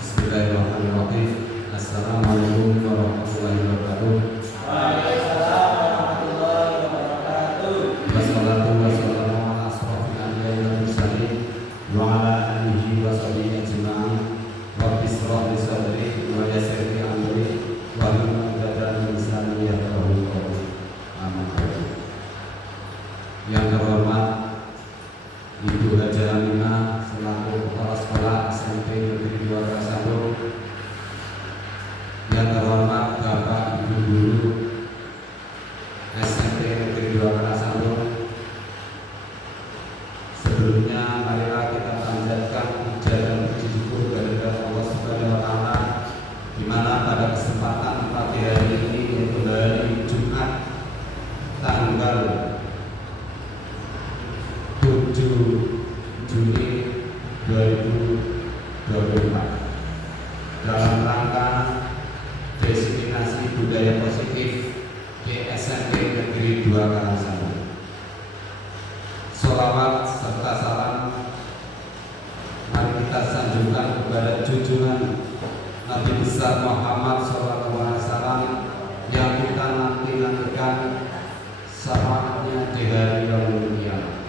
Bismillahirrahmanirrahim. Assalamualaikum warahmatullahi wabarakatuh. Waalaikumsalam warahmatullahi wabarakatuh. Wassalatu wassalamu ala asrofil anbiya'i wal mursalin wa ala alihi wa sahbihi ajma'in. Rabbi shrah li sadri wa yassir li amri wahlul 'uqdatam min lisani yafqahu qawli. Amin. Yang terhormat Ibu Hajah Aminah selaku Kepala Sekolah SMP Negeri 2 Karasado, yang terhormat Bapak Ibu Guru SMP Negeri 2 Karasado, sebelumnya marilah kita panjatkan puja dan puji syukur kepada Allah Subhanahu wa Ta'ala, di mana pada kesempatan pagi hari ini yaitu hari Jumat tanggal 7 Juni 2024 dalam rangka diseminasi budaya positif di SMP Negeri 2 Karasado. Sholawat serta salam mari kita sanjungkan kepada junjungan Nabi besar Muhammad SAW yang kita nanti-nantikan syafaatnya di hari yaumul qiyamah.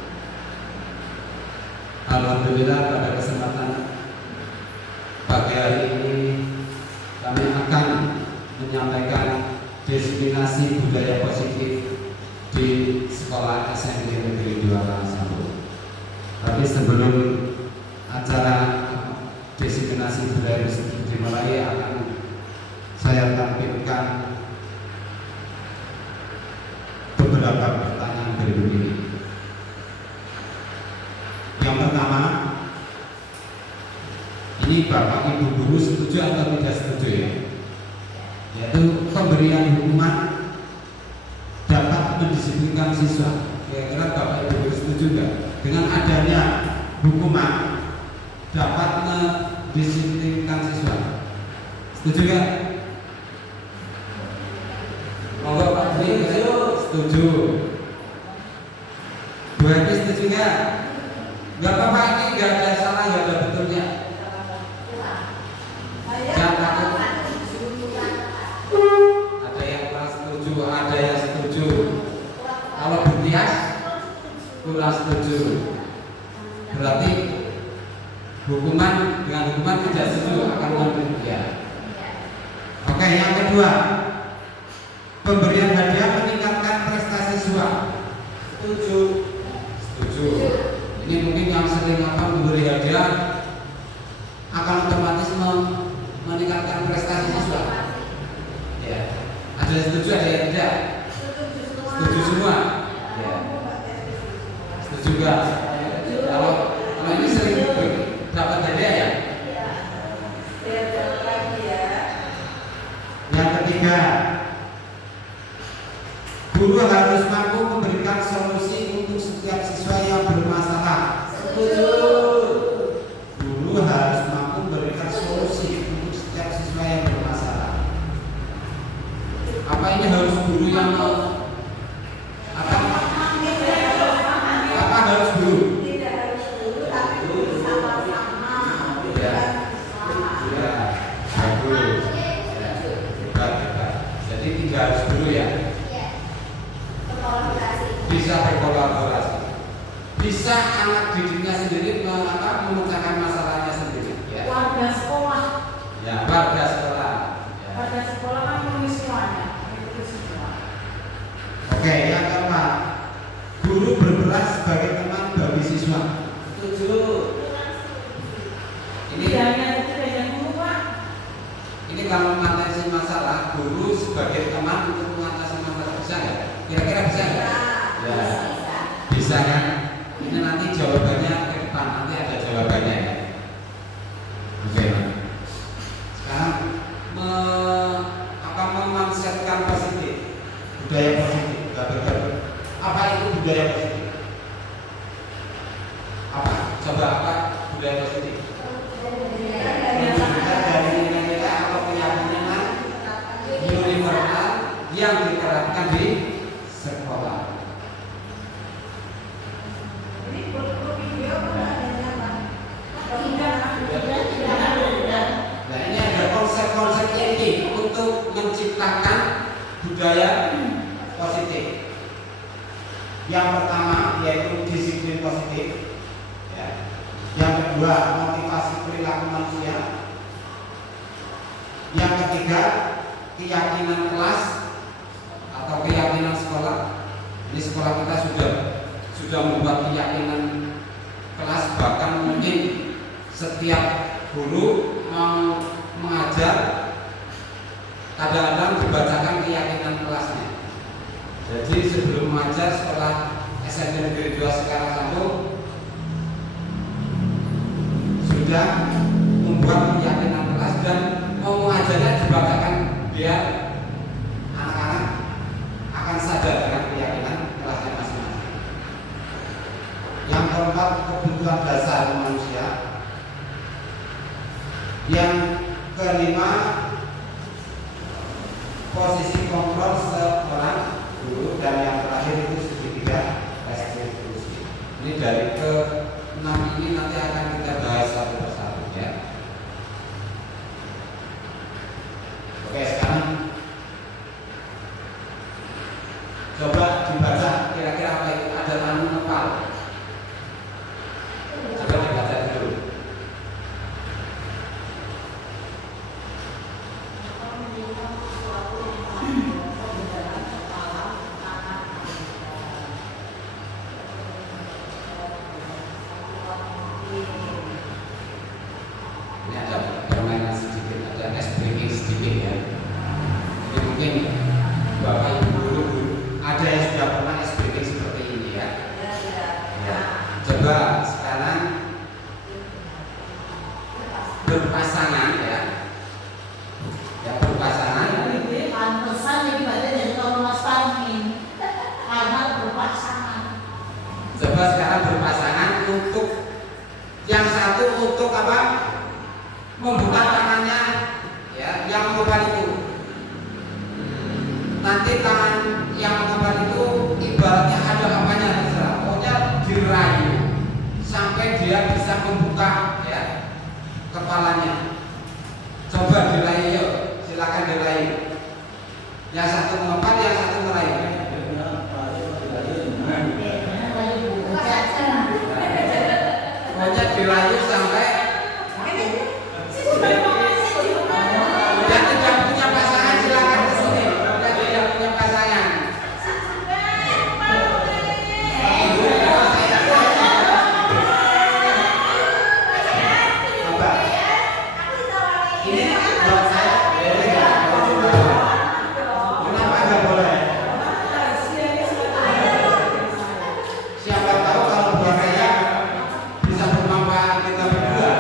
Alhamdulillah, pada kesempatan pagi hari ini kami akan menyampaikan diseminasi budaya positif di sekolah SMP Negeri 2 Karasado. Tapi sebelum acara diseminasi budaya positif dimulai, akan saya tampilkan beberapa pertanyaan berikut ini. Yang pertama, ini Bapak Ibu Guru setuju atau tidak setuju ya? Yaitu pemberian hukuman dapat mendisiplinkan siswa. Kira-kira Bapak Ibu Guru setuju nggak? Dengan adanya hukuman dapat mendisiplinkan siswa. Setuju nggak? Monggo Pak Dwi, setuju. Bu Hati setuju nggak? Gak apa-apa, ini gak ada salah, gak ada betulnya. Jangan takut. Ada yang kurang setuju, ada yang setuju. Kalau bertias kurang setuju, berarti dengan hukuman tidak setuju akan memberikan. Oke, yang kedua, pemberian hadiah meningkatkan prestasi siswa. Setuju. Setuju. Ini mungkin yang sering memberi hadiah akan otomatis meningkatkan prestasi siswa. Ya. Ada yang setuju, ada yang tidak. Setuju semua. Ya. Setuju juga. Kalau ini sering dapat hadiah ya. Yang ketiga, guru harus mampu memberikan solusi untuk setiap siswa yang bermasalah. Setuju. Guru harus mampu memberikan solusi untuk setiap siswa yang bermasalah. Apa ini harus guru yang apa harus guru? Tidak harus guru, tapi bersama-sama. Ya, bagus. Hebat. Jadi tidak harus guru ya. Bisa berkolaborasi, bisa anak didiknya sendiri memecahkan masalahnya sendiri. Ya. Warga sekolah. Ya, warga sekolah. Ya. Warga sekolah kan pengisuannya itu semua. Oke, yang keempat, guru berperan sebagai teman bagi siswa. Setuju. Ini guru Pak. Ini kalau mengatasi masalah, guru sebagai teman untuk mengatasi masalah, bisa nggak? Kira-kira bisa nggak? Ya, bisa kan? Ini nanti jawabannya ke depan, nanti ada jawabannya ya. Oke, sekarang memanfaatkan positif, budaya positif, apa itu budaya positif? Apa? Coba apa budaya positif? Menunjukkan dari nilai-nilai atau keyakinan universal budaya positif. Yang pertama yaitu disiplin positif. Ya. Yang kedua motivasi perilaku manusia. Yang ketiga keyakinan kelas atau keyakinan sekolah. Ini sekolah kita sudah membuat keyakinan kelas, bahkan mungkin setiap guru mau mengajar kadang-kadang dibacakan keyakinan kelasnya. Jadi sebelum mengajar sekolah SMP Negeri 2 sekarang satu sudah membuat keyakinan kelas dan mau mengajarnya dibacakan biar anak-anak akan sadar dengan keyakinan kelasnya masing-masing. Yang keempat kebutuhan dasar manusia. Yang kelima posisi kontrol seorang guru, dan yang terakhir itu segitiga restitusi. Ini dari ke-6 ini nanti akan kita bahas satu persatu ya. Oke, sekarang coba dibaca kira-kira apa itu, ada tanu nepal. Coba dibaca dulu. Ini ada permainan sedikit, ada ice breaking sedikit ya. Jadi mungkin Bapak Ibu guru ada yang sudah pernah ice breaking seperti ini ya. Ya. Coba sekarang berpasangan ya. Ya berpasangan. Pantesan jadi badan dari Thomas Parmin karena berpasangan. Coba sekarang berpasangan untuk yang satu untuk apa? Membuka tangannya ya, yang mengubah itu. Nanti tangan yang mengubah itu ibaratnya ada apanya terserah. Pokoknya dirayu sampai dia bisa membuka ya kepalanya. Coba dirayu yuk, silakan dirayu. Yang satu mengumpat, yang satu merayu. Pokoknya dirayu sampai yang tidak punya pasangan silakan ke sini. Yang tidak punya pasangan. Coba. Ini buat saya boleh nggak? Kenapa nggak boleh? Siapa tahu kalau buat saya bisa bermanfaat kita berdua.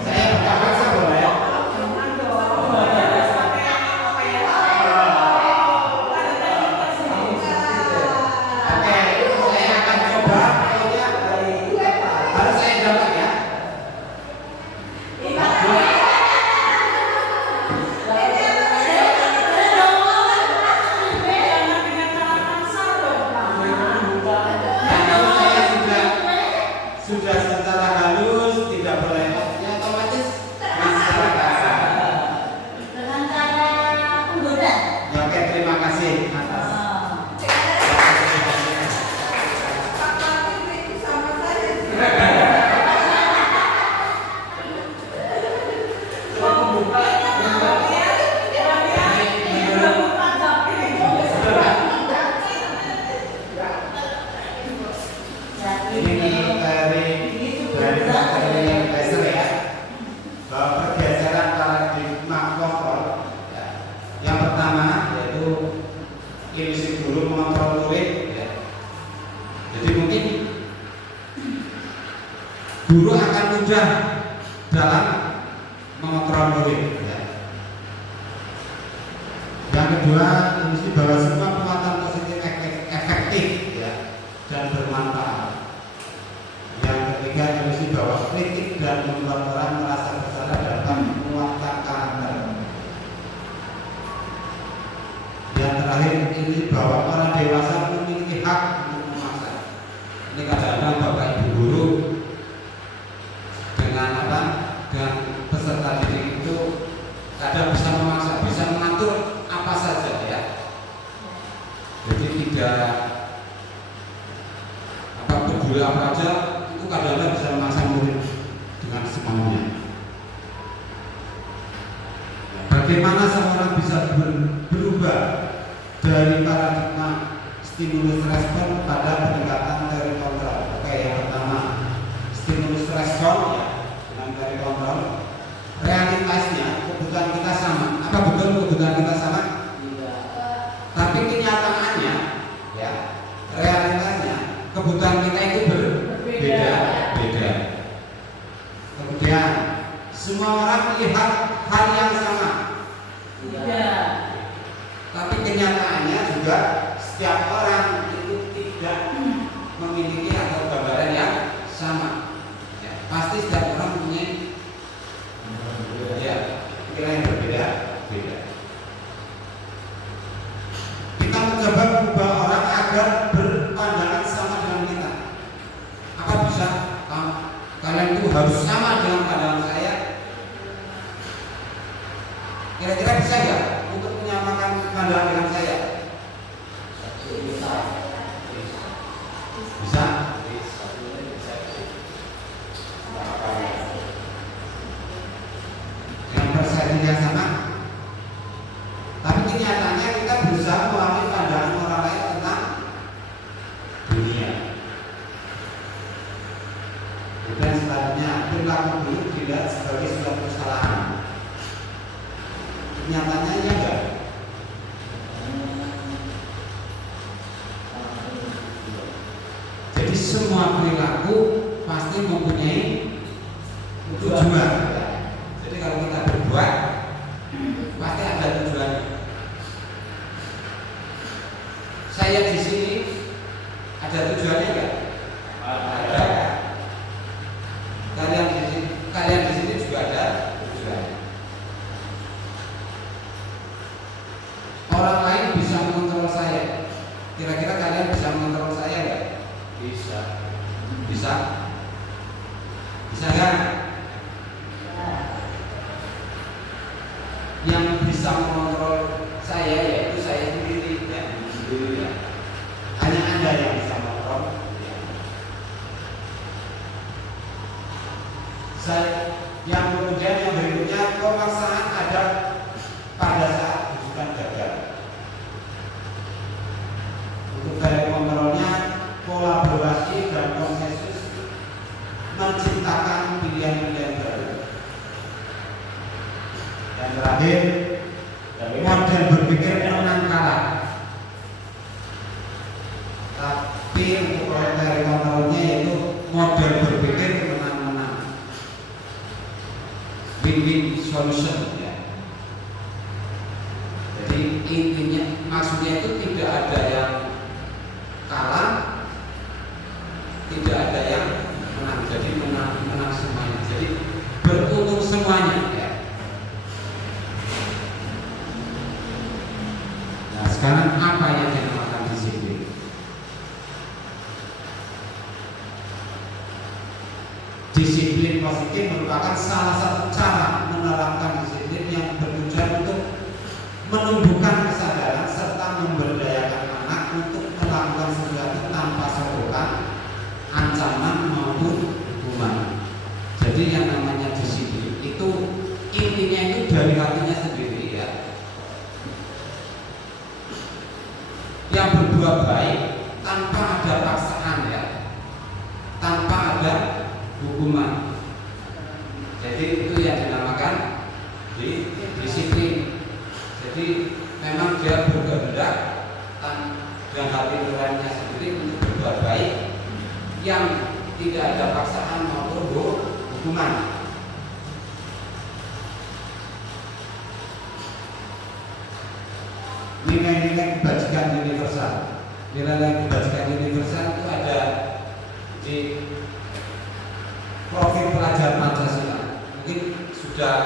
Saya buka paksa boleh? Oke, saya akan coba. Pokoknya harus saya dapat ya. Kalau saya sudah secara halus, tidak boleh ya, otomatis masyarakat. Dengan cara penggoda. Ya, oke, terima kasih atas. Ini dari materi dasar ya, bahwa pergeseran paradigma kontrol ya. Yang pertama yaitu ilusi guru mengontrol murid ya. Jadi mungkin guru akan mudah dalam mengontrol murid ya. Yang kedua ilusi bahwa semua penguatan positif efektif ya dan bermanfaat. Yang ketiga ilusi bahwa kritik dan membuat orang merasa bersalah dapat menguatkan karakter. Yang terakhir ilusi bahwa orang dewasa memiliki hak untuk memaksa. Ini kadang-kadang Bapak Ibu guru dengan apa? Dengan peserta didik itu kadang kadang-kadang bisa memaksa murid dengan semaunya. Bagaimana seorang bisa berubah dari paradigma stimulus respon pada pendekatan teori kontrol? Oke, yang pertama stimulus respon ya, dengan teori kontrol. Realitasnya kebutuhan kita sama. Apa betul kebutuhan kita sama? Tapi kenyataannya ya, realitasnya kebutuhan kita itu berbeda. Kemudian semua orang melihat hal yang sama. Tapi kenyataannya juga setiap orang itu tidak memiliki atau gambaran yang sama. Ya, pasti setiap orang punya pikiran yang berbeda. Kita mencoba mengubah orang agar berpandangan sama dengan kita. Apa bisa? Kalian itu harus sama dengan pandangan saya. Kira-kira bisa nggak untuk menyamakan pandangan dengan saya? Bisa? Yang persepsi yang sama. Tapi kenyataannya kita berusaha memahami pandangan orang lain tentang dunia. Dan selanjutnya perilaku buruk dilihat sebagai suatu kesalahan. Nyatanya ya enggak. Jadi semua perilaku pasti mempunyai tujuan. Jadi kalau kita berbuat pasti ada tujuannya. Saya di sini ada tujuannya enggak? Ada. Kalian di sini juga ada tujuannya. Orang lain bisa mengontrol saya. Kira-kira kalian bisa mengontrol saya nggak? Bisa. Bisa? Bisa kan? Yang bisa mengontrol saya yaitu saya sendiri ya. Hanya Anda yang bisa mengontrol. Yang kemudian yang berikutnya pemaksaan ada pada saat bukan gagal. Untuk gaya kontrolnya kolaborasi dan konsensus menciptakan pilihan-pilihan baru. Yang terakhir model berpikir menang kalah. Tapi untuk gaya kontrolnya yaitu model berpikir menang-menang, win-win solution ya. Jadi intinya maksudnya itu tidak ada yang kalah, tidak ada yang menang. Jadi menang semuanya. Jadi beruntung semuanya ya. Nah sekarang apa yang dinamakan disiplin? Disiplin positif merupakan salah satu cara menerapkan disiplin yang bertujuan untuk menumbuhkan kesadaran serta memberdayakan anak untuk melakukan sesuatu tanpa sokokan, ancaman maupun hukuman. Jadi yang namanya disiplin itu intinya itu dari hatinya sendiri ya. Yang berbuat baik tanpa ada paksaan ya, tanpa ada hukuman. Jadi itu yang dinamakan disiplin. Jadi memang dia berkehendak dan hati nuraninya sendiri untuk berbuat baik yang tidak ada paksaan maupun hukuman. Nilai-nilai kebajikan universal. Nilai-nilai kebajikan universal itu ada di profil pelajar Pancasila. Mungkin sudah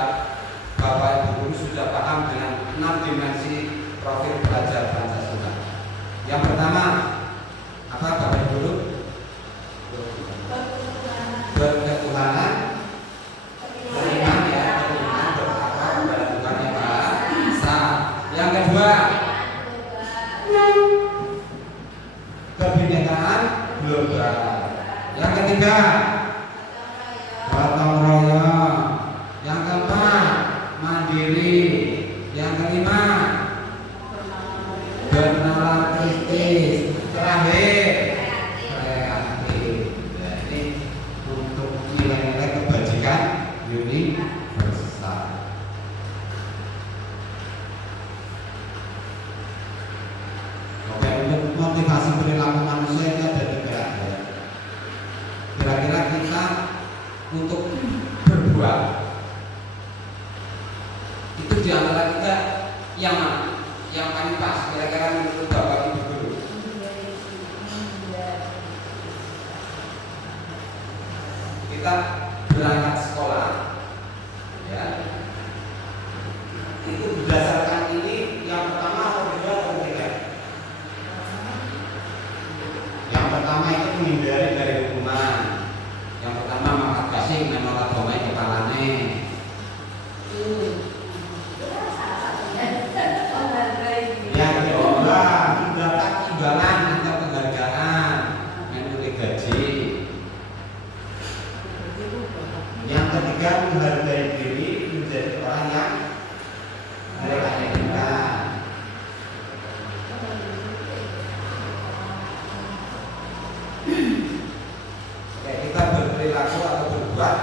Bapak Ibu guru sudah paham dengan 6 dimensi profil pelajar Pancasila. Yang pertama apa Bapak Ibu guru? Berketuhanan, beriman ya, beriman bertakwa kepada Tuhan yang Maha Esa. Yang kedua kebinekaan global. Yang ketiga gotong royong. Yang keempat, mandiri. Yang kelima, bernalar kritis. Terakhir, kreatif. Jadi untuk nilai-nilai kebajikan universal. Oke, untuk motivasi perilaku manusia itu ada 3 ya. Kira-kira kita untuk berbuat itu di antara kita yang mana? Yang paling pas kira-kira menurut Bapak Ibu guru? Kita berangkat sekolah ya, itu berdasarkan ini yang pertama atau kedua atau ketiga? Yang pertama itu menghindari dari hukuman. Yang pertama makan gasing dan makan domai kepalane. Yang kedua mendapat imbalan atau penghargaan menurut gaji. Yang ketiga menghargai diri menjadi orang yang berkeadilan. Oke, kita berperilaku atau berbuat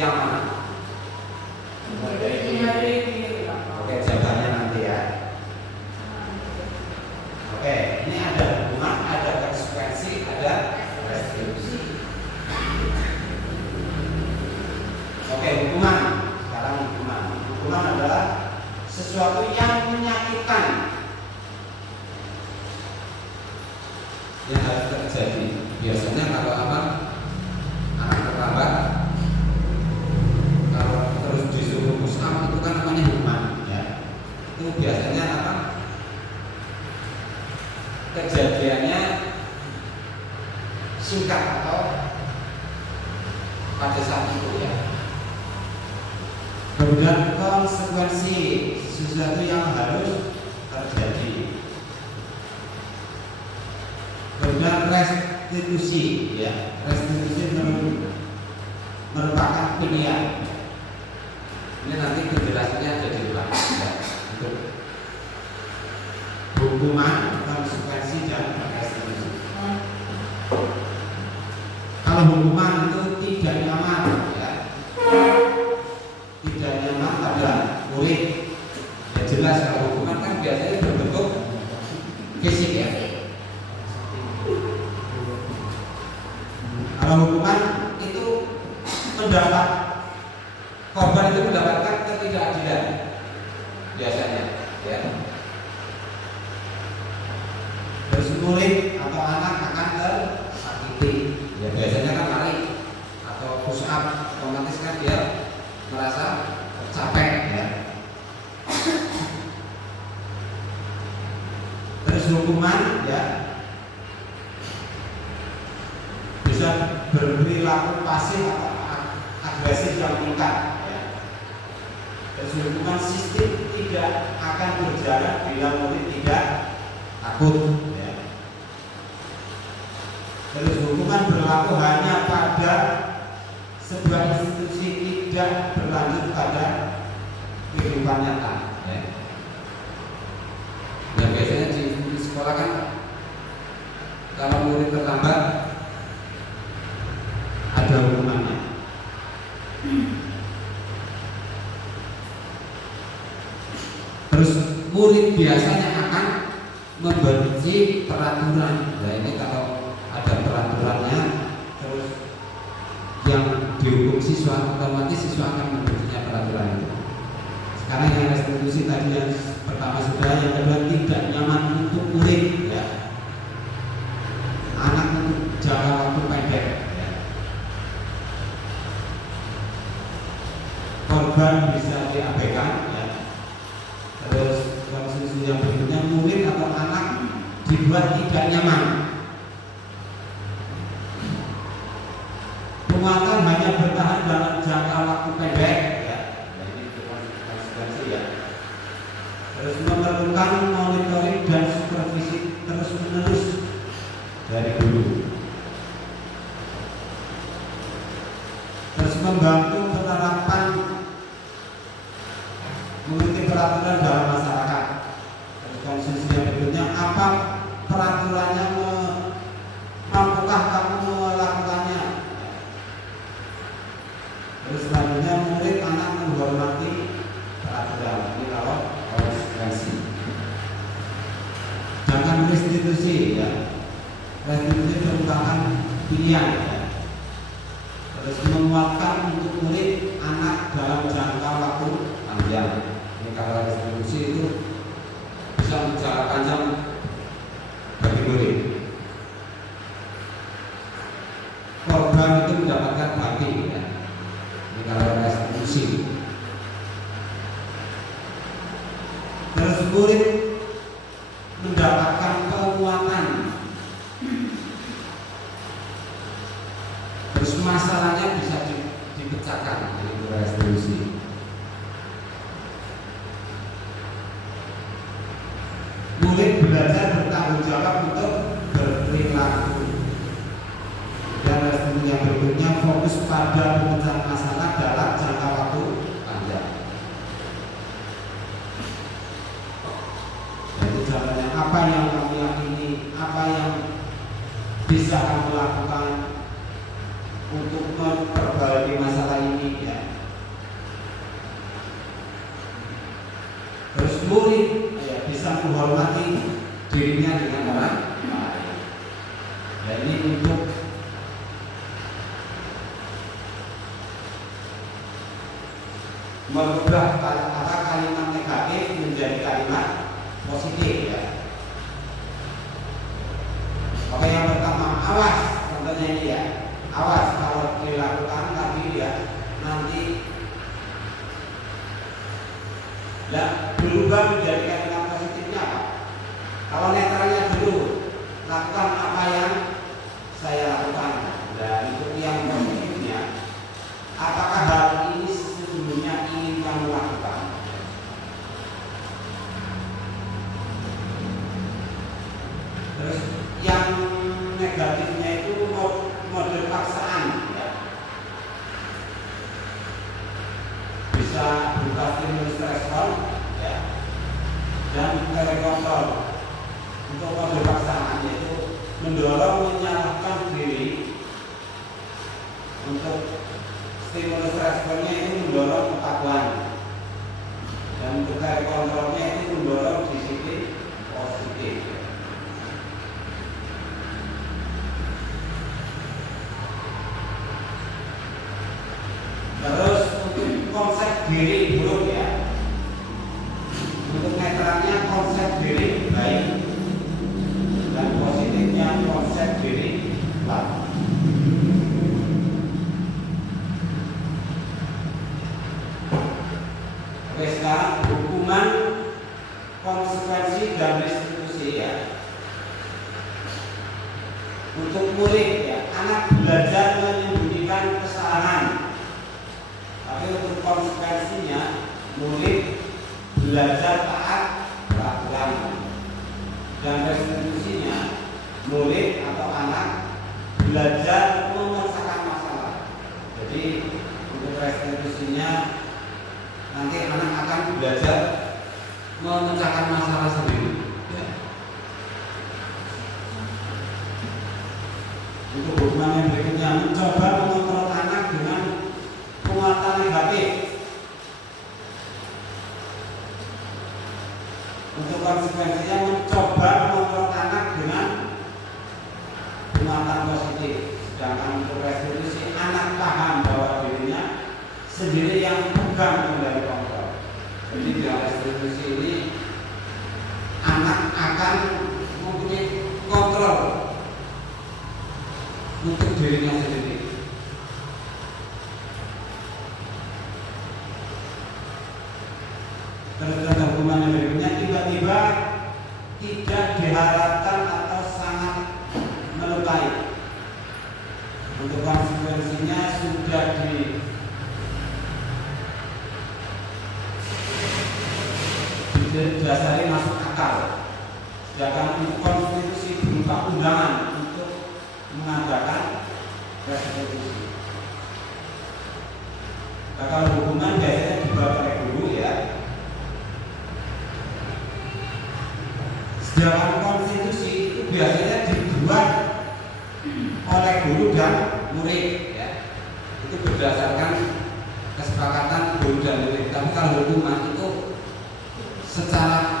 yang mana? Oke, jawabannya nanti ya. Oke, ini ada hukuman, ada konsekuensi, ada restitusi. Oke, hukuman. Sekarang hukuman. Hukuman adalah sesuatu yang menyakitkan yang harus terjadi. Biasanya kalau apa? Anak terlambat, kalau terus disuruh musam itu kan namanya hukuman ya. Itu biasanya apa? Kejadiannya singkat atau pada saat itu ya. Kemudian konsekuensi sesuatu yang harus terjadi. Kemudian restitusi ya. Restitusi merupakan pilihan. Ini nanti penjelasannya ada di luar ya. Untuk hukuman, konsekuensi dan restitusi. Kalau hukuman itu tidak nyaman ya. Tidak nyaman pada murid. Ya jelas kalau hukuman kan biasanya berbentuk fisik ya. Kalau hukuman itu mendapat korban itu mendapatkan ketidakadilan biasanya ya. Terus murid atau anak akan tersakiti ya, biasanya kan lari atau push up, otomatis kan dia merasa capek ya. Terus hukuman ya bisa berperilaku pasif atau agresif yang meningkat ya. Terus hukuman sistem tidak akan berjalan bila murid tidak takut ya. Terus hukuman berlaku hanya pada sebuah institusi, tidak berlanjut pada kehidupan nyata ya. Dan biasanya di sekolah kan kalau murid terlambat ada hukumannya. Terus murid biasanya akan membenci peraturan. Nah ini kalau ada peraturannya, terus yang dihukum siswa, otomatis siswa akan membencinya peraturan itu. Sekarang yang restitusi tadi yang pertama sudah, yang kedua tidak nyaman untuk murid ya. Anak untuk jangka waktu pendek ya. Korban bisa diabaikan ya. Terus konsumsi yang berikutnya murid atau anak dibuat tidak nyaman. Penguatan hanya bertahan dalam jangka waktu pendek ya. Nah, ini konsekuensi ya. Terus memerlukan monitoring dan supervisi terus menerus dari guru. membantu penerapan mengikuti peraturan dalam masyarakat. Terus konsumsi yang berikutnya, apa peraturannya, mampukah kamu melakukannya? Terus selanjutnya, murid anak menghormati peraturan. Ini kalau konsekuensi. Jangan restitusi, ya. Restitusi merupakan pilihan, ya. Terus menguatkan untuk murid anak dalam jangka waktu panjang. Ini kalau restitusi itu bisa jangka panjang bagi murid. Korban itu mendapatkan baki, ya. Ini kalau restitusi. Terus murid mendapatkan penguatan. Terus masalahnya bisa dipecahkan, itu restitusi. Murid belajar bertanggung jawab untuk berperilaku. Dan restitusi yang berikutnya, fokus pada pemecahan masalah dalam jangka waktu panjang. Jadi jawabannya, apa yang kamu yakini, apa yang bisa kamu lakukan untuk memperbaiki masalah ini, ya. Terus murid, ya, bisa menghormati dirinya dengan orang lain. Ya, ini untuk merubah kalimat negatif menjadi kalimat positif, ya. Oke, yang pertama, awas, contohnya ini, ya. Awas kalau dilakukan tadi, ya, nanti ya berubah menjadi kalimat positifnya apa? Kalau netralnya dulu, lakukan apa yang saya lakukan. Dan untuk yang positifnya, apakah hal ini sesungguhnya ingin kamu lakukan? Terus yang negatifnya itu model paksaan, ya. Bisa berupa stimulus respon, ya, dan kontrol. Untuk model paksaan yaitu mendorong menyalahkan diri. Untuk stimulus responnya itu mendorong kepatuhan, dan untuk kontrolnya itu mendorong disiplin positif. Terus untuk konsep diri buruk, ya. Untuk netralnya konsep diri baik, dan positifnya konsep diri baik. Oke, sekarang hukuman, konsekuensi dan restitusi, ya. Untuk murid, ya, anak belajar menyembunyikan kesalahan. Tapi untuk konsekuensinya, murid belajar taat peraturan. Dan restitusinya, murid atau anak belajar memecahkan masalah. Jadi untuk restitusinya, nanti anak akan belajar memecahkan masalah sendiri, ya. Untuk hukuman yang berikutnya, mencoba mengontrol anak dengan penguatan negatif. Untuk konsekuensinya, mencoba mengontrol anak dengan penguatan positif. Sedangkan untuk restitusi, anak paham bahwa dirinya sendiri yang pegang kendali kontrol. Jadi dalam restitusi ini, anak akan mempunyai kontrol untuk dirinya sendiri. Terus hukuman yang berikutnya, tiba-tiba tidak diharapkan atau sangat melukai. Untuk konsekuensinya sudah didasari masuk akal. Sedangkan untuk konstitusi berupa undangan untuk mengadakan restitusi. Sedangkan konstitusi itu biasanya dibuat oleh guru dan murid, ya. Itu berdasarkan kesepakatan guru dan murid. Tapi kalau hukuman itu secara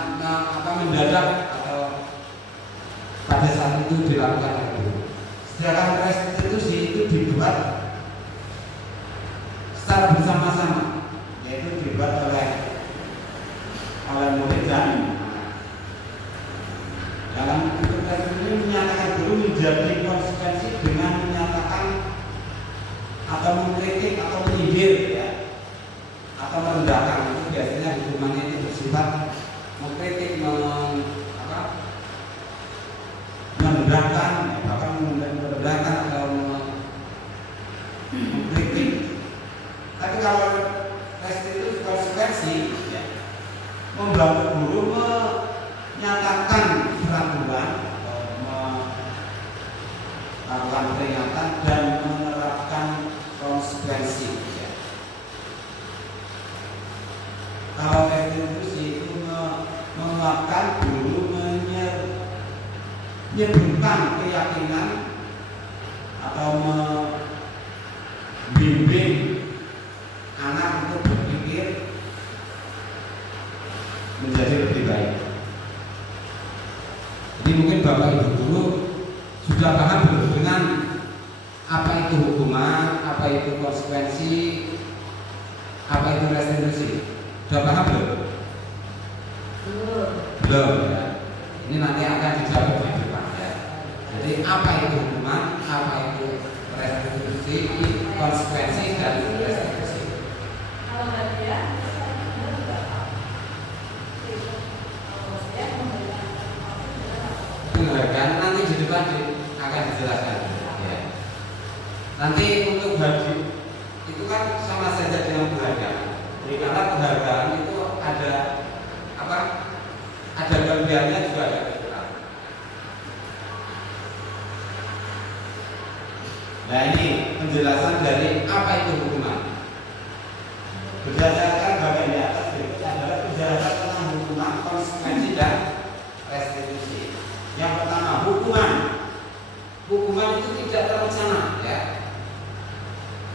mendadak atau pada saat itu dilakukan oleh guru. Sedangkan restitusi itu dibuat secara bersama-sama, yaitu dibuat oleh murid dan dalam interpretasi ini menyatakan guru menjadi konsekuensi dengan menyatakan atau mengkritik atau menyindir, ya, atau merendahkan. Itu biasanya hukumannya itu bersifat mengkritik, merendahkan, bahkan merendahkan atau mengkritik. Tapi kalau restitusi konsekuensi, ya, membantu guru menyatakan peraturan atau melakukan peringatan dan menerapkan konsekuensi, ya. Kalau restitusi itu menguatkan guru menyebutkan keyakinan atau membimbing anak untuk berpikir menjadi lebih baik. Jadi mungkin Bapak Ibu guru sudah paham belum dengan apa itu hukuman, apa itu konsekuensi, apa itu restitusi? Sudah paham belum? Belum, ya. Ini nanti akan dijawab di depan, ya. Jadi apa itu hukuman, apa itu restitusi, konsekuensi dan restitusi. Kalau dia Penghargaan nanti di depan akan dijelaskan, ya. Nanti untuk haji itu kan sama saja dengan penghargaan. Jadi karena penghargaan itu ada apa? Ada kelebihannya juga ada kekurangan. Nah ini penjelasan dari apa itu hukuman. Berdasarkan bagian di atas berikut adalah penjelasan tentang hukuman, konsekuensi dan restitusi. Yang pertama, hukuman. Hukuman itu tidak terencana, ya.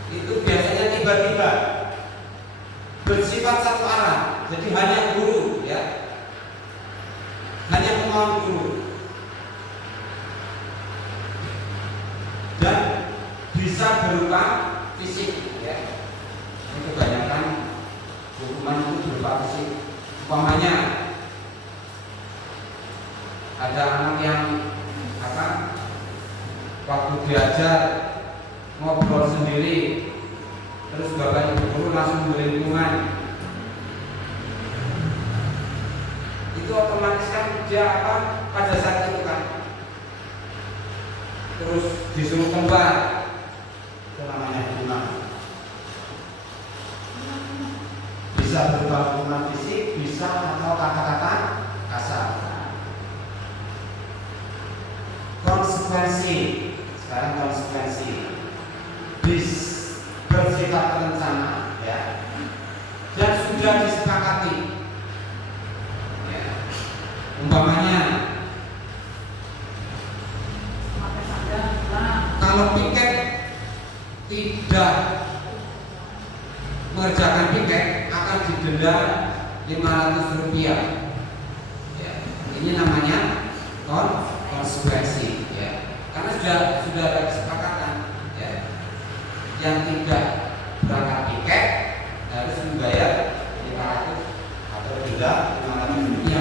Itu biasanya tiba-tiba, bersifat satu arah. Jadi hanya guru, ya. Hanya kemauan guru. Dan bisa berupa fisik, ya. Ini kebanyakan hukuman itu berupa fisik. Umpamanya ada anak yang waktu diajar ngobrol sendiri, terus bapak ibu guru langsung beri lingkungan, itu otomatis kan dia pada saat itu kan terus disuruh keluar, itu namanya hukuman. Bisa berupa hukuman fisik, bisa atau kata-kata kasar. Konsekuensi, sekarang konsekuensi bersifat terencana, ya, dan sudah disepakati, ya. Umpamanya kalau piket tidak mengerjakan piket akan didenda Rp500, ya. Ini namanya konsekuensi, ya. Karena sudah ada kesepakatan, ya. Yang tidak berangkat piket harus membayar 500 atau denda Rp500.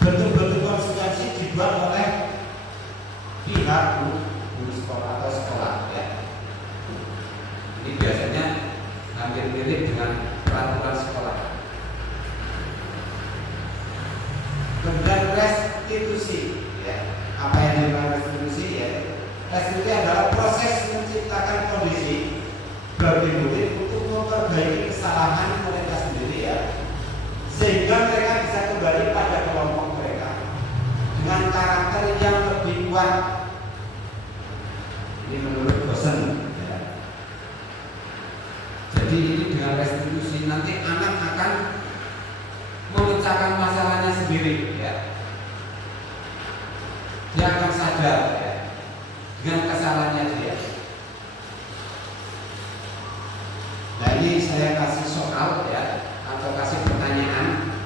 Bentuk-bentuk konsekuensi dibuat oleh pihak guru sekolah atau sekolah, ya. Ini biasanya hampir mirip dengan peraturan sekolah. Kemudian restitusi, ya. Apa yang dimaksud restitusi, ya? Restitusi adalah proses menciptakan kondisi bagi murid untuk memperbaiki kesalahan mereka sendiri, ya, sehingga mereka bisa kembali pada kelompok mereka dengan karakter yang lebih kuat. Ini menurut dosen, ya. Jadi ini dengan restitusi nanti anak akan diri, ya. Dia akan sadar, ya, dengan kesalahannya dia. Nah ini saya kasih soal, ya, atau kasih pertanyaan.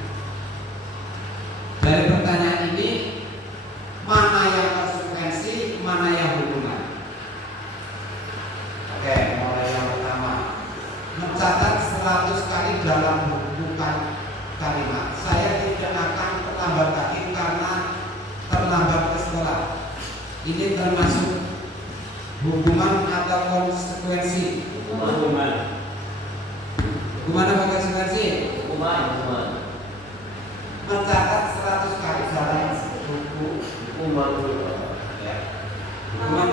Dari pertanyaan ini, mana yang konsekuensi, mana yang hukuman? Oke, mulai yang pertama. Mencatat 100 kali dalam buku kalimat. Saya tidak akan terlambat lagi karena terlambat ke sekolah. Ini termasuk hukuman atau konsekuensi? Hukuman. Hukuman apa konsekuensi? Hukuman. Mencatat 100 kali dalam buku. Hukuman. Ya. Hukuman.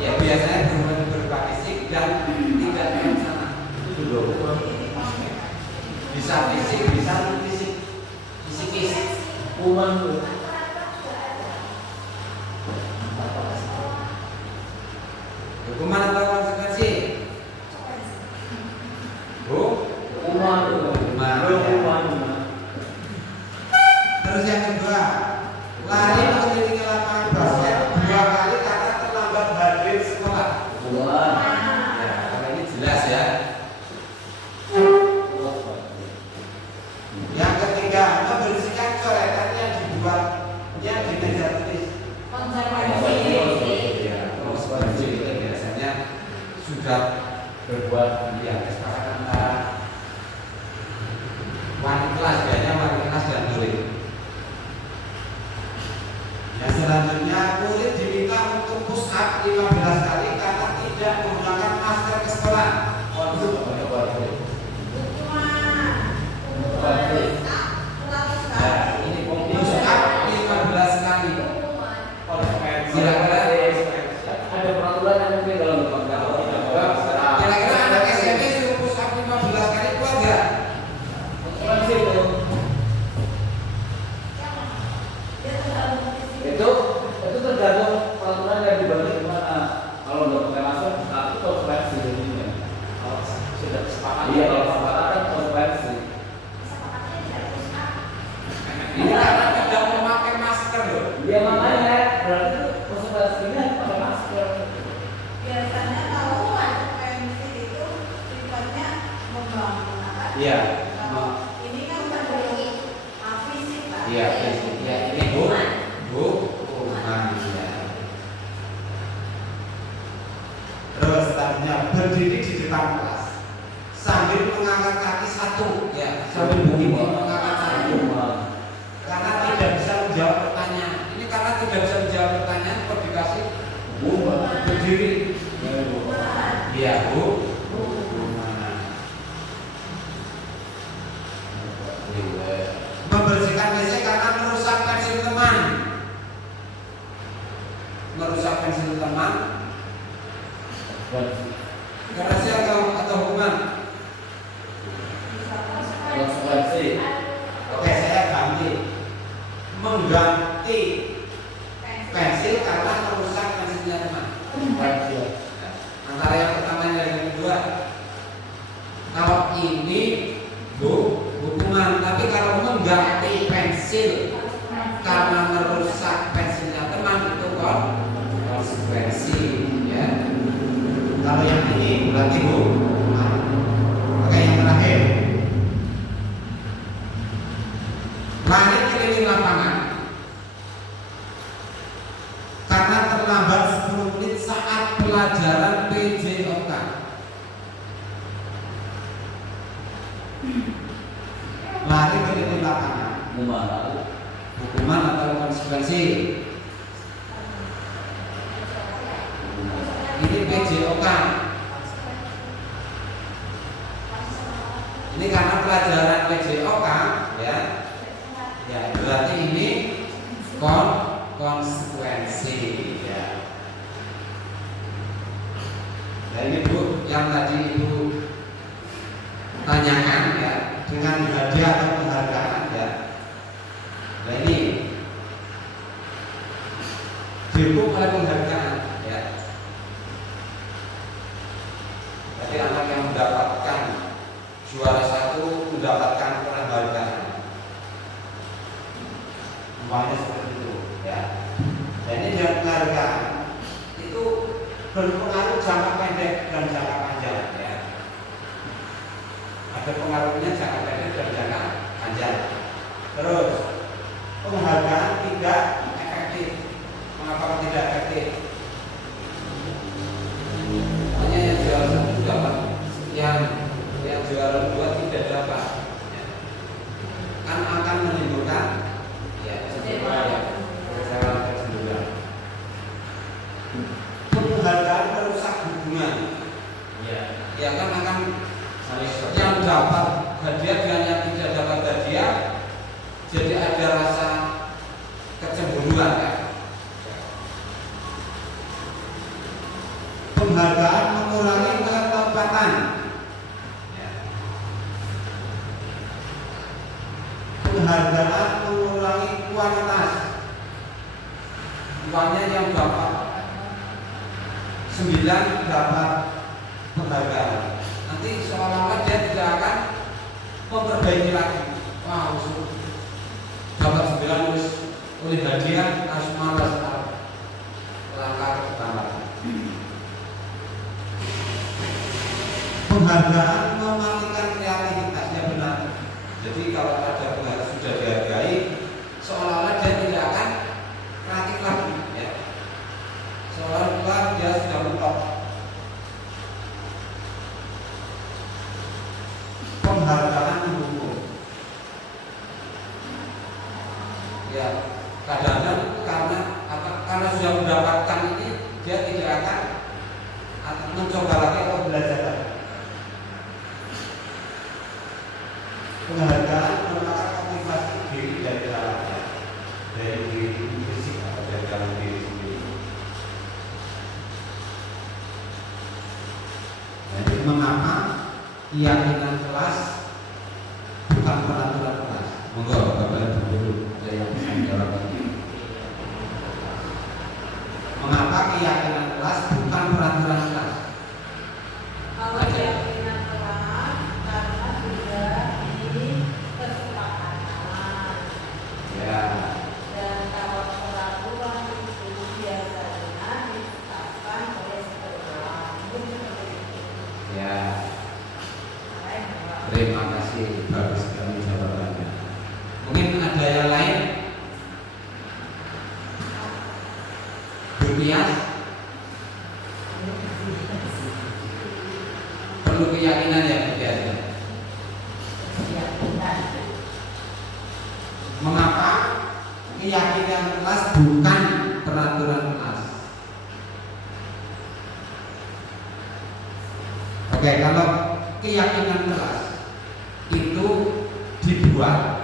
Ya biasanya berupa fisik dan tidak berencana. Itu juga hukuman. Bisa fisik, bisa non fisik, fisikis. Hukuman. Hukuman atau konsekuensi? Hukuman. Hukuman. Hukuman. Terus yang kedua, lari mengelilingi lapangan basket 2 kali karena terlambat hadir sekolah. Hukuman. Ya, kalau ini jelas ya. Yang ketiga, membersihkan coretan yang dibuatnya di meja tulis. Ya, konsekuensi itu biasanya sudah berbuat ya kesepakatan antara wali kelas, biasanya wali kelas dan murid. Yang selanjutnya, murid diminta untuk push up 15 kali karena tidak menggunakan masker ke sekolah. Nah, ini push up 15 kali. Kira-kira Ada peraturan yang mungkin dalam Kira-kira anak SMP suruh push up 15 kali kuat nggak? Itu tergantung peraturan yang dibuat gimana. Kalau nggak pakai masker, itu konsekuensi jadinya. Kalau sudah kesepakatan, iya kalau kesepakatan konsekuensi. Ini karena tidak memakai masker loh. Dia makanya berarti itu konsekuensinya pakai masker. Biasanya kalau konsekuensi itu sifatnya membangun. Iya. Kalau ini kan cenderung fisik lah. Iya, ya ini hukuman ya. Terus selanjutnya berdiri di depan kelas sambil mengangkat kaki satu, ya sambil begini mengangkat satu. Karena tidak bisa menjawab pertanyaan. Ini karena tidak bisa menjawab pertanyaan, kok dikasih berdiri. Iya bu. Membersihkan WC karena merusak pensil teman. Merusak pensil teman. Kerasnya atau hukuman? Konsekuensi. Oke, saya ganti. Mengganti pensil karena merusak pensilnya teman. Antara yang pertama dan yang kedua. Kalau ini hukuman, tapi kalau mengganti pensil karena merusak pensilnya teman itu konsekuensi, ya. Kalau yang ini berarti hukuman. Oke, yang terakhir, lari keliling lapangan karena terlambat 10 menit saat pelajaran PJOK. Lari keliling lapangan, hukuman atau konsekuensi? Ini PJOK. Ini karena pelajaran PJOK, ya. Ya, berarti ini konsekuensi, ya. Nah ini Bu, yang tadi Ibu tanyakan, ya, dengan hadiah atau penghargaan, ya. Nah ini dihukum oleh penghargaan, ya. Jadi anak yang mendapatkan juara 1 mendapatkan penghargaan semuanya seperti itu ya. Dan ini dengan penghargaan itu berpengaruh jangka pendek dan jangka panjang ya. Ada pengaruhnya jangka pendek dan jangka panjang. Terus penghargaan tidak efektif. Mengapa tidak efektif? Hanya yang jual satu dapat sekian, yang jual dua tidak dapat. Kan akan menimbulkan kekecewaan kecenderungan. Penghargaan merusak hubungan. Ya kan akan yang dapat hadiah dengan yang tidak dapat hadiah, jadi ada rasa kecemburuan kan. Penghargaan mengurangi ketepatan. Penghargaan mengurangi kualitas. Uangnya yang dapat 9 dapat penghargaan. Nanti seolah-olah dia tidak akan memperbaiki lagi. Wah, dapat 9 oleh hadiah harus malas langkah ke depan lagi. Penghargaan mematikan kreativitasnya benar. Jadi kalau ada penghargaan sudah dihargai, seolah-olah dia tidak akan kreatif lagi ya. Seolah-olah dia sudah mentok. Penghargaan mendukung. Ya, kadang-kadang karena sudah mendapatkan ini dia tidak akan mencoba lagi atau belajar lagi. Penghargaan merupakan motivasi diri dari dalamnya, dari diri fisik atau dari dalam diri sendiri. Jadi mengapa keyakinan kelas bukan peraturan kelas? Monggo Bapak Ibu dulu ada yang bisa menjawab ini. Mengapa keyakinan kelas bukan peraturan kelas? Kalau keyakinan kelas karena sudah di kesepakatan. Ya. Dan kalau peraturan itu biasanya ditetapkan oleh sekolah. Mungkin seperti itu. Ya. Terima kasih, bagus sekali jawabannya. Mungkin ada yang lain? Dunia perlu keyakinan yang berbeda. Mengapa keyakinan kelas bukan peraturan kelas? Oke, kalau keyakinan kelas itu dibuat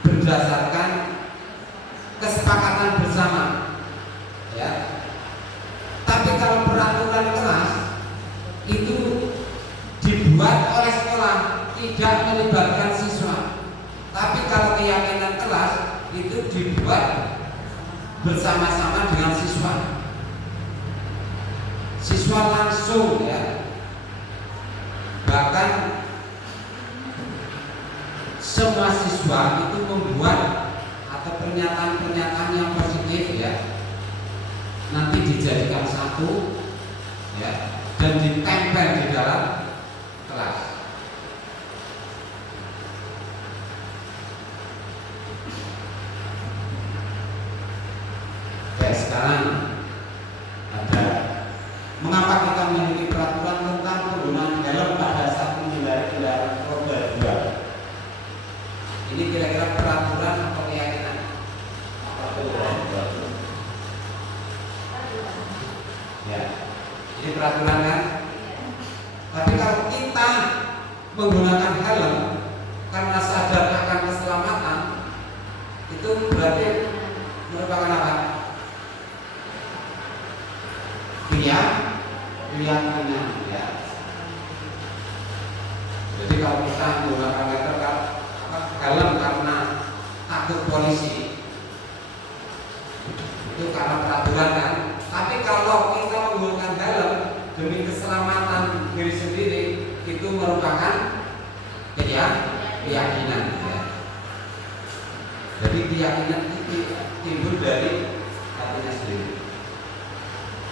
berdasarkan kesepakatan bersama, ya. Tapi kalau peraturan kelas itu dibuat oleh sekolah, tidak melibatkan siswa. Tapi kalau keyakinan kelas itu dibuat bersama-sama dengan siswa. Siswa langsung ya. Bahkan semua siswa itu membuat atau pernyataan-pernyataan yang positif ya. Nanti dijadikan satu ya dan ditempel di dalam kelas. Oke, sekarang ada mengapa kita memiliki peraturan tentang penggunaan helm pada saat mengendarai kendaraan roda 2. Ini kira-kira peraturan atau keyakinan? Ya, ini peraturan kan? Tapi kalau kita menggunakan helm karena sadar akan keselamatan, itu berarti merupakan apa? Keyakinan ya. Jadi kalau kita menggunakan helm karena takut polisi, itu karena peraturan kan. Tapi kalau kita menggunakan helm demi keselamatan diri sendiri, itu merupakan keyakinan ya. Jadi Jadi keyakinan itu timbul dari hatinya sendiri.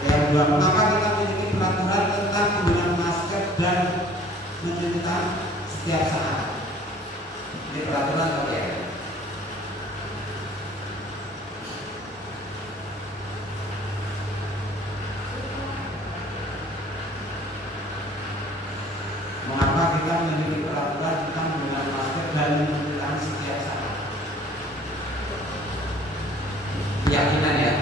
Yang kedua, mengapa kita memiliki peraturan tentang penggunaan masker dan mencuci tangan setiap saat? Ini peraturan atau ya? Mengapa kita memiliki peraturan tentang penggunaan masker dan mencuci tangan setiap saat? Keyakinan ya.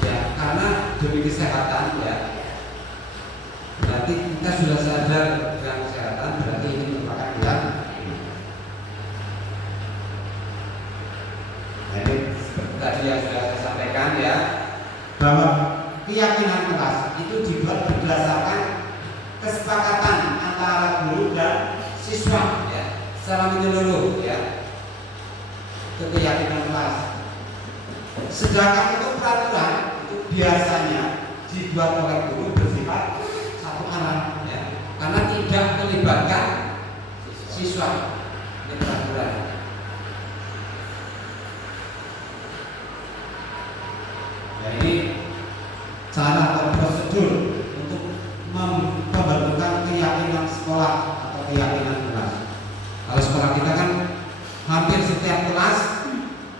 Ya, karena demi kesehatan ya. Berarti kita sudah sadar dengan kesehatan, berarti ini merupakan yang jadi seperti tadi yang sudah saya sampaikan ya, bahwa keyakinan kelas itu dibuat berdasarkan kesepakatan antara guru dan siswa ya, secara menyeluruh ya, itu keyakinan kelas. Sedangkan itu peraturan itu biasanya dibuat oleh guru bersifat satu arah ya, karena tidak melibatkan siswa. Ini peraturan. Ya, ini cara atau prosedur untuk pembentukan keyakinan sekolah atau keyakinan kelas. Kalau sekolah kita kan hampir setiap kelas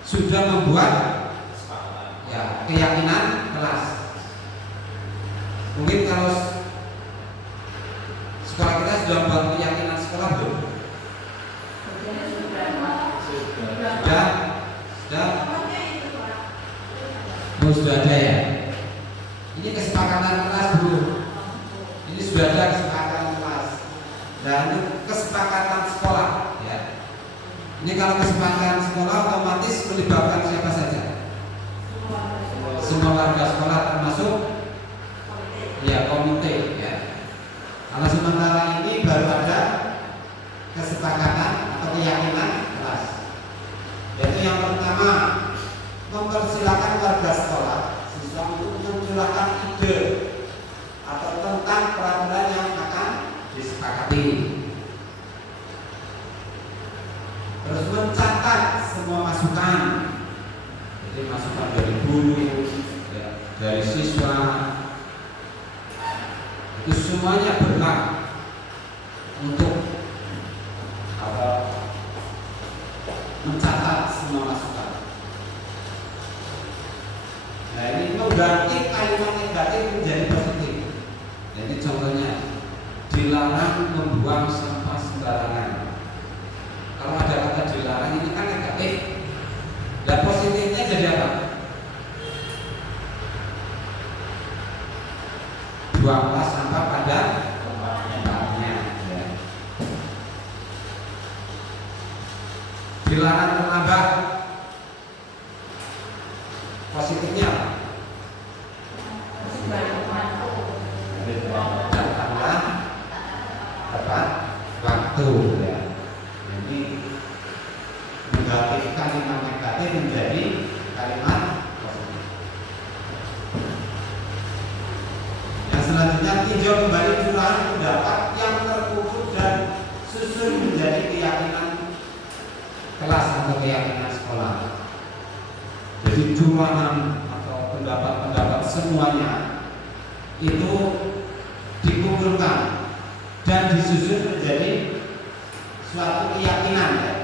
sudah membuat ya keyakinan kelas. Mungkin kalau sekolah kita sudah membuat keyakinan sekolah belum? Sudah ada ya. Ini kesepakatan kelas belum? Ini sudah ada kesepakatan kelas dan itu kesepakatan sekolah ya. Ini kalau kesepakatan sekolah otomatis melibatkan siapa saja? Semua warga sekolah termasuk ya komite ya. Kalau sementara ini baru ada kesepakatan atau keyakinan kelas. Yaitu yang pertama, mempersilakan warga sekolah siswa untuk mencurahkan ide atau tentang peraturan yang akan disepakati. Terus mencatat semua masukan, jadi masukan dari guru, ya, dari siswa, itu semuanya berhak untuk mencatat semua masukan. Nah, ini mengganti kalimat negatif menjadi positif. Jadi contohnya dilarang membuang sampah sembarangan. Kalau ada kata dilarang ini kan negatif. Dan positifnya jadi apa? Buanglah sampah pada tempatnya. Ya. Dilarang terlambat. Positifnya datanglah tepat waktu ya. Jadi mengganti kalimat negatif menjadi kalimat positif. Yang selanjutnya, tinjau kembali curahan pendapat yang terkumpul dan susun menjadi keyakinan kelas atau keyakinan sekolah. Jadi curahan atau pendapat-pendapat semuanya itu dikumpulkan dan disusun menjadi suatu keyakinan ya.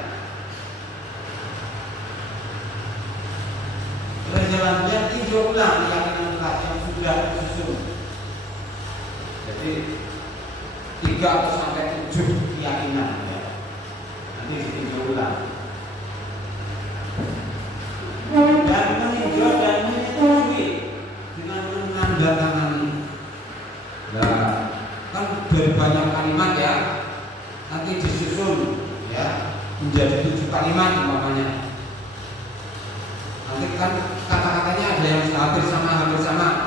Terus selanjutnya tinjau ulang keyakinan kelas yang sudah disusun. Jadi 3 atau sampai 7 keyakinan ya. Nanti ditinjau ulang. Dan meninjau dan menyetujui dengan menandatangani. Nah, kan dari banyak kalimat ya, nanti disusun ya menjadi 7 kalimat umpamanya. Nanti kan kata-katanya ada yang hampir sama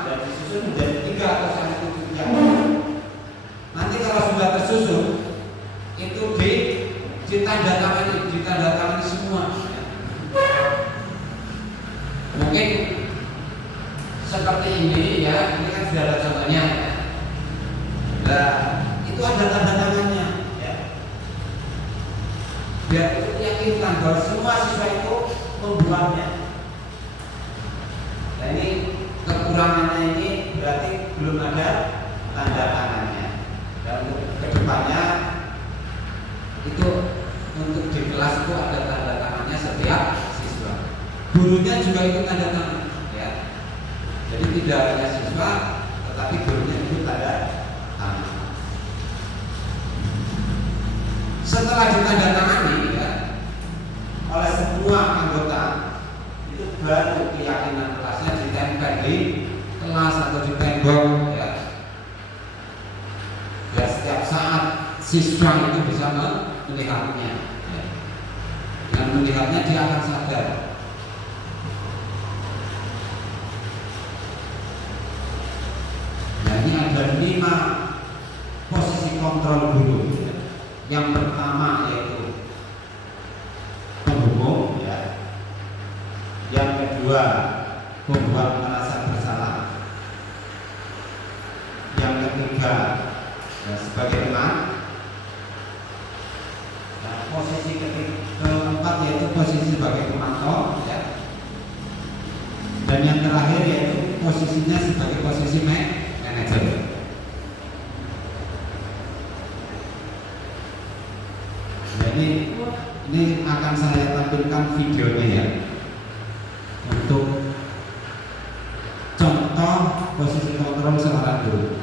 dan disusun menjadi 3 atau sampai 7 kalimat. Nanti kalau sudah tersusun itu ditandatangani semua. Mungkin seperti ini ya, ini kan sudah ada contohnya. Nah, itu ada tanda tangannya ya. Biar itu keyakinan bahwa semua siswa itu membuatnya. Nah ini kekurangannya ini berarti belum ada tanda tangannya. Dan untuk kedepannya itu untuk di kelas itu ada tanda tangannya setiap siswa. Gurunya juga ikut tanda tangan, ya. Jadi tidak hanya siswa, tetapi gurunya ikut tanda tangan. Setelah ditandatangani ya, oleh semua anggota, itu baru keyakinan kelasnya ditempel di kelas atau di tembok ya. Ya setiap saat siswa itu bisa melihatnya ya. Dengan melihatnya dia akan sadar. Nah ini ada 5 posisi kontrol guru ya. Yang pertama yaitu penghukum ya. Yang kedua membuat merasa bersalah. Yang ketiga ya, sebagai teman. Nah, posisi keempat yaitu posisi sebagai pemantau ya. Dan yang terakhir yaitu posisinya sebagai posisi manajer. Ini akan saya tampilkan videonya ya, untuk contoh posisi kontrol seorang guru.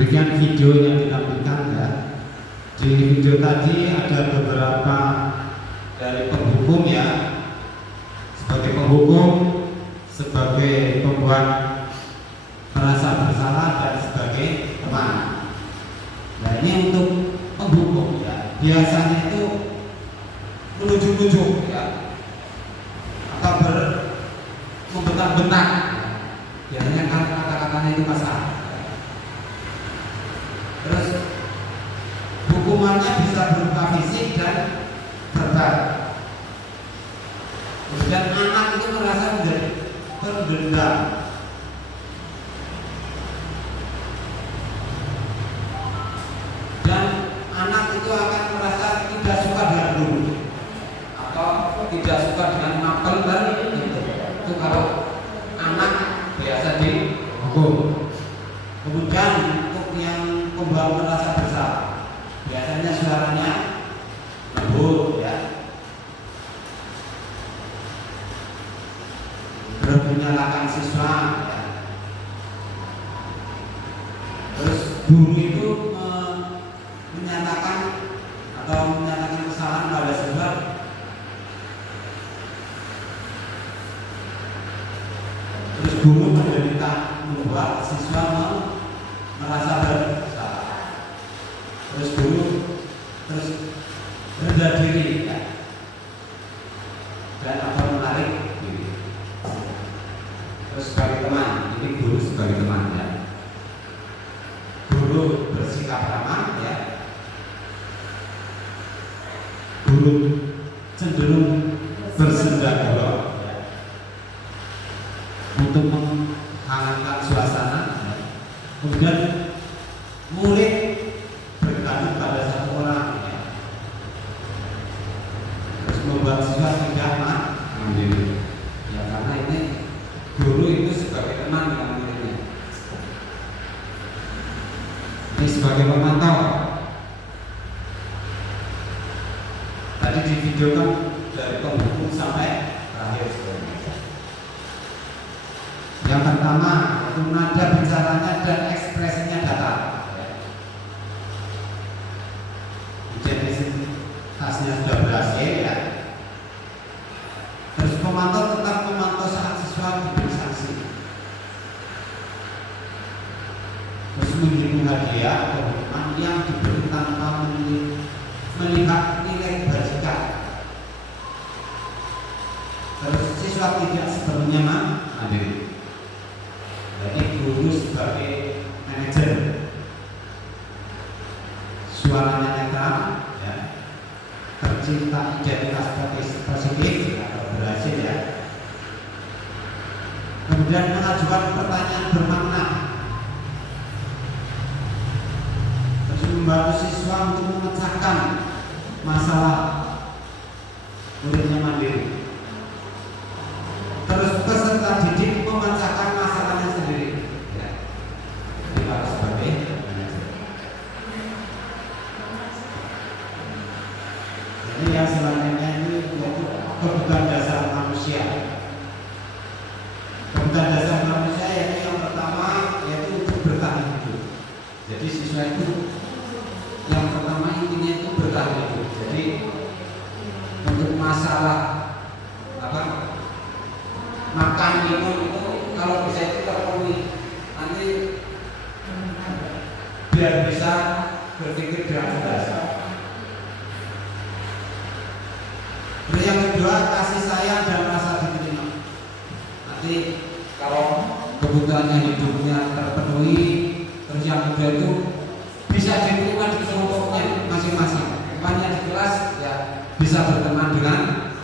Demikian video yang ditampilkan ya. Di video tadi ada beberapa dari penghukum ya, sebagai penghukum, sebagai pembuat merasa bersalah dan sebagai teman. Nah ini untuk penghukum ya, biasanya itu menuju-nuju ya, atau membentak-bentak. Biasanya kata-katanya itu kasar. Terus hukumannya bisa berupa fisik dan verbal. Kemudian anak itu merasa menjadi pendendam. Dan anak itu akan merasa tidak suka dengan guru atau tidak suka dengan mapel dan itu kalau anak biasa dihukum. Kemudian untuk yang membawa merasa bersalah, biasanya suaranya lembut ya, terus menyalahkan siswa ya. Terus guru itu menyatakan kesalahan pada siswa, terus guru membuat siswa merasa bersalah. Terus guru rendah diri ya, dan atau menarik diri. Terus sebagai teman, ini guru sebagai teman ya, guru bersikap ramah ya, guru cenderung bersendagurau ya, untuk menghangatkan suasana ya. Kemudian murid bergantung pada satu orang ya. Terus membuat siswa tidak mandiri ya, karena ini guru itu sebagai teman dengan muridnya. Ini sebagai pemantau. Tadi divideokan dari penghukum sampai terakhir. Yang pertama itu nada bicaranya dan ekspresinya datar. Identitasnya sudah berhasil ya. Terus pemantau tetap memantau saat siswa diberi sanksi. Terus menghitung hadiah atau hukuman yang diberi tanpa melihat nilai kebajikan. Terus siswa tidak sepenuhnya mandiri. Jadi guru sebagai manajer, suaranya netral ya, tercipta identitas positif atau berhasil ya. Kemudian mengajukan pertanyaan bermakna, terus membantu siswa untuk memecahkan masalah muridnya mandiri. Terus peserta didik memecahkan masalahnya sendiri ya. Jadi harus sebagai manajer. Jadi yang selanjutnya ini yaitu kebutuhan dasar manusia. Kebutuhan dasar manusia yaitu yang pertama yaitu untuk bertahan hidup. Jadi siswa itu yang pertama intinya itu bertahan hidup. Jadi untuk masalah makan minum itu kalau bisa itu terpenuhi, nanti biar bisa berpikir dengan dasar. Terus yang kedua kasih sayang dan rasa diterima. Nanti kalau kebutuhannya hidupnya terpenuhi, terus yang kedua itu bisa diterima di kelompoknya masing-masing. Temannya di kelas ya bisa berteman dengan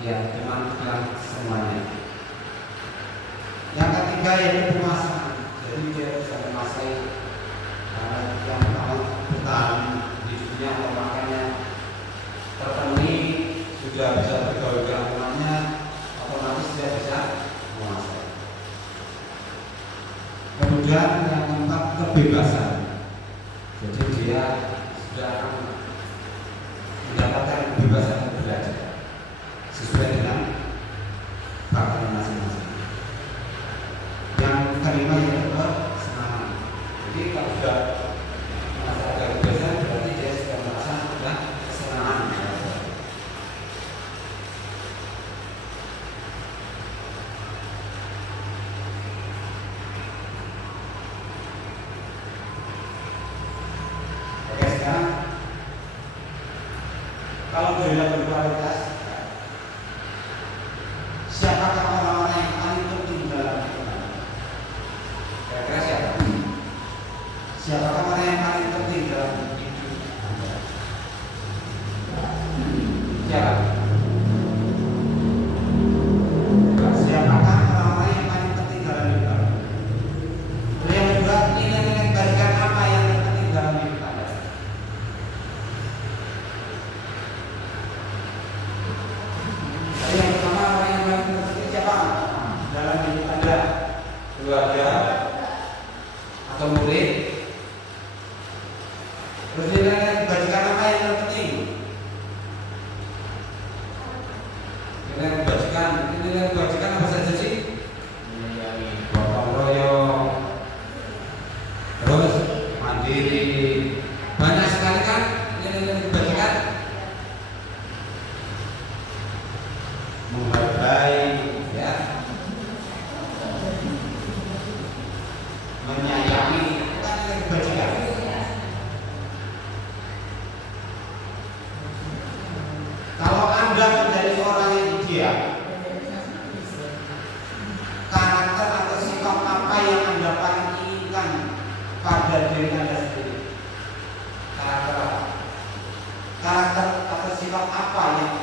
ya teman semuanya. Yang ketiga yaitu pemasangan. Jadi dia bisa menguasai yang pertama bertahan hidupnya atau makannya bebas atau belajar sesuai dengan bakatnya masing-masing. Yang kelima yaitu kesenangan. Jadi kalau sudah merasa ada kebiasaan berarti dia sudah merasa ada kesenangan. Oke, sekarang kalau beda berkualitas, siapakah orang-orang yang paling penting dalam hidup? Kira-kira siapa? Siapakah orang yang paling penting dalam hidup Anda? Siapa? Siapakah orang-orang yang paling penting dalam hidup Anda? Lalu yang kedua, nilai-nilai kebaikan apa yang terpenting dalam hidup Anda? Jadi yang pertama, orang yang paling terpenting siapa dalam hidup Anda? Keluarga atau murid? Terus nilai kebajikan apa yang terpenting? Nilai kebajikan apa saja sih? Gotong royong, terus mandiri, banyak sekali kan nilai-nilai kebajikan. Menghargai, ya, menyayangi, bukan nilai kebajikan. Kalau Anda menjadi orang yang ideal, karakter atau sikap apa yang Anda paling inginkan pada diri Anda sendiri? Karakter apa? Karakter atau sikap apa yang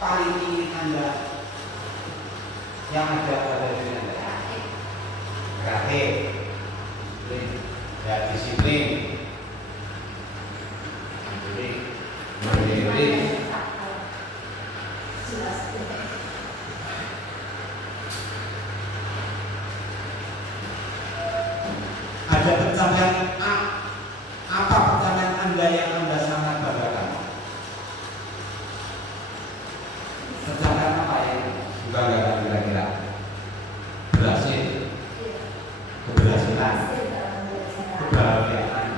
paling ingin Anda yang ada pada diri Anda? Kreatif, ya, disiplin, mandiri. Ada pencapaian apa pencapaian Anda yang Anda sangat banggakan? Pencapaian apa yang dibanggakan kira-kira? Berhasil, keberhasilan, kebahagiaan,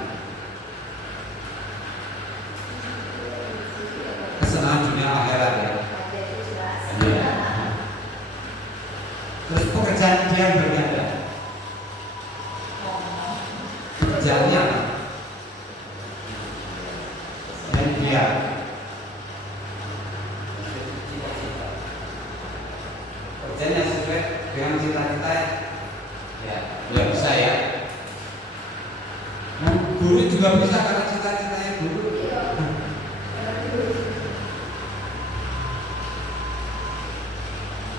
kesenangan dunia akhirat, ya. Iya. Terus pekerjaan dia bagi Anda, pekerjaannya apa? Dan dia pekerjaan yang sesuai dengan cita-cita, ya, ya bisa ya. Guru juga bisa karena cita-citanya guru.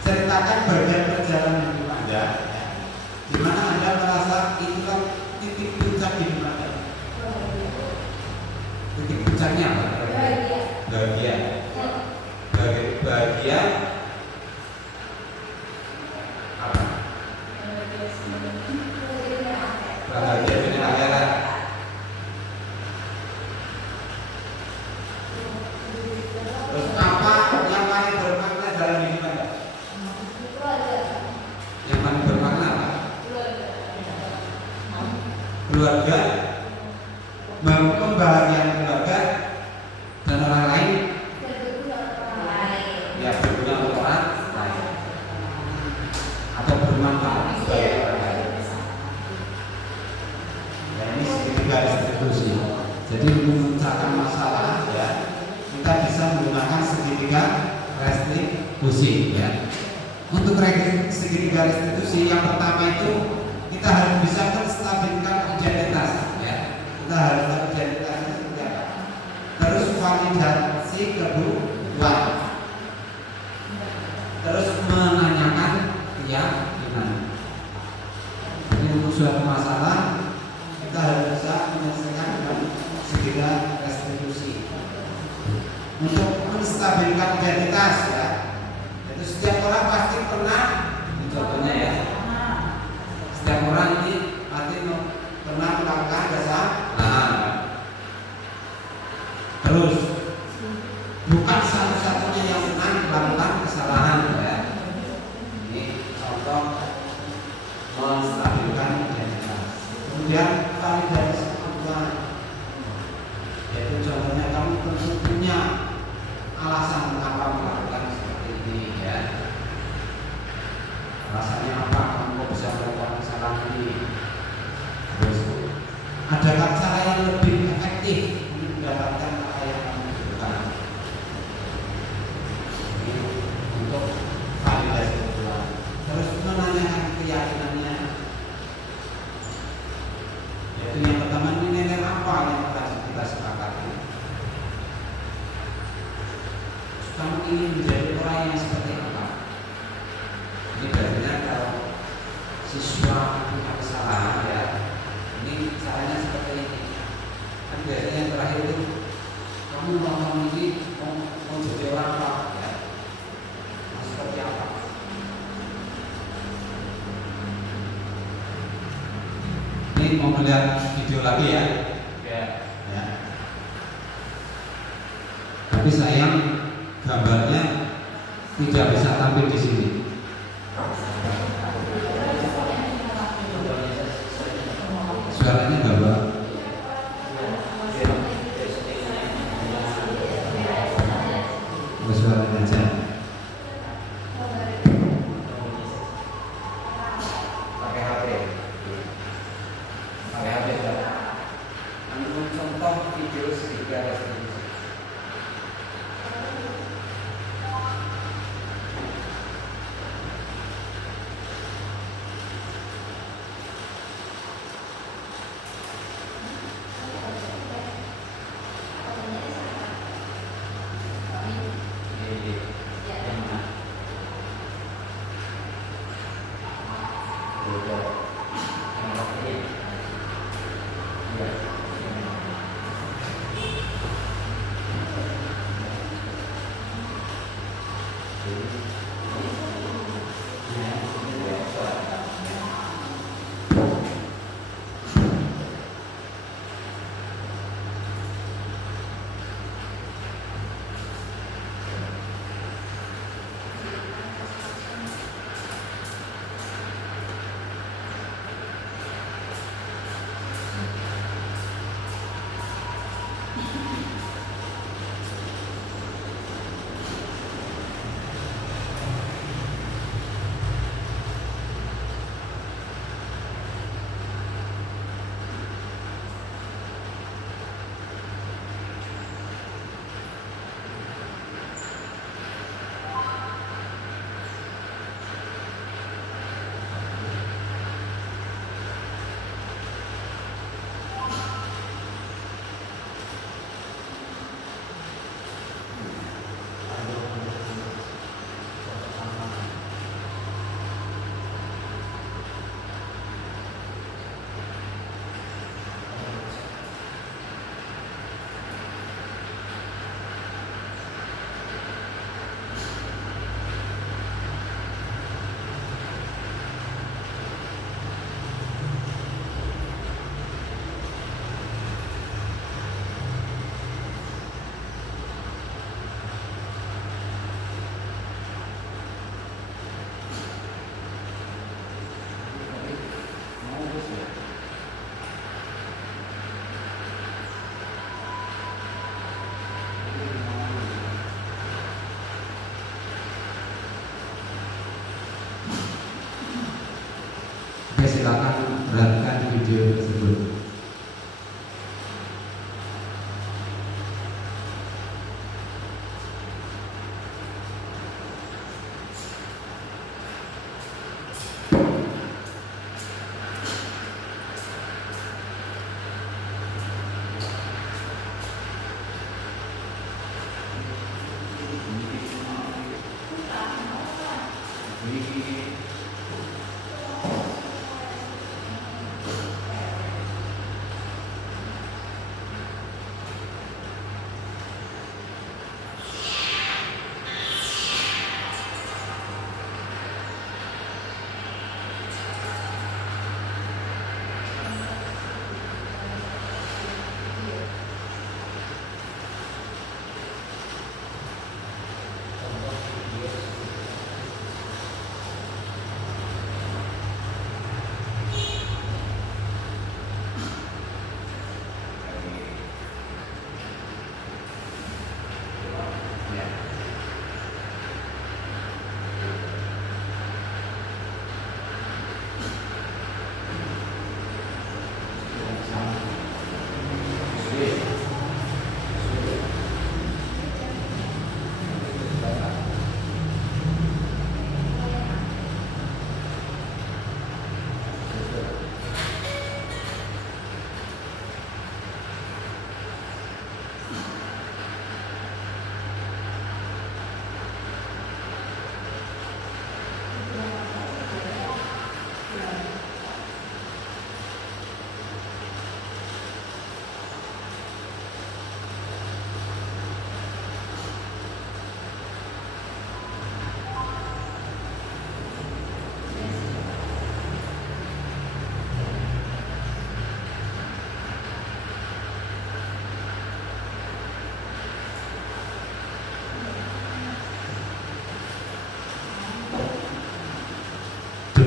Ceritakan bagian perjalanan hidup Anda, ya, di mana Anda merasa itulah titik puncak hidup Anda. Titik puncaknya apa? Bahagia. Bahagia apa? Bahagia dunia akhirat. Terus apa yang paling bermakna dalam hidup Anda? Yang paling bermakna apa? Keluarga, membahagiakan keluarga dan orang lain, ya, berguna untuk orang lain atau bermanfaat bagi orang lain. Ya, ini segitiga restitusi. Jadi memecahkan masalah, ya, kita bisa menggunakan segitiga restitusi, ya. Untuk segitiga restitusi yang pertama itu kita harus bisa menstabilkan identitas, ya. Kita harus tahu identitas itu seperti apa. Terus validasi kebutuhan. Terus menanyakan keyakinan. Jadi untuk suatu masalah kita harus bisa menyelesaikan dengan segitiga restitusi. Untuk menstabilkan identitas, ya, itu setiap orang pasti pernah, ini contohnya, ya, setiap orang ini pasti pernah melakukan kesalahan. Terus bukan satu-satunya yang menang melakukan kesalahan ya. Ini contoh menstabilkan identitas. Kemudian validasi kemampuan, yaitu contohnya kamu tentu punya alasan mengapa melakukan seperti ini ya. Alasannya apa kamu kok bisa melakukan kesalahan ini? Terus adakah cara yang lebih efektif untuk mendapatkan apa yang kamu butuhkan? Ini untuk validasi kedua. Terus menanyakan keyakinannya, yaitu yang pertama, nilai apa yang kita sepakati. Kamu ingin menjadi orang yang seperti apa? Ini berarti kalau siswa punya kesalahan ya, ini caranya seperti ini. Kan biasanya yang terakhir itu kamu mau ini mau jadi orang apa ya? Mau seperti apa? Ini mau melihat video lagi ya? Ya. Tapi sayang gambarnya tidak bisa tampil di sini. Suaranya nggak bagus. Suaranya aja. Pakai HP. Pakai HP ya. Ambil contoh video sedikit resolusi. Silakan perhatikan video tersebut.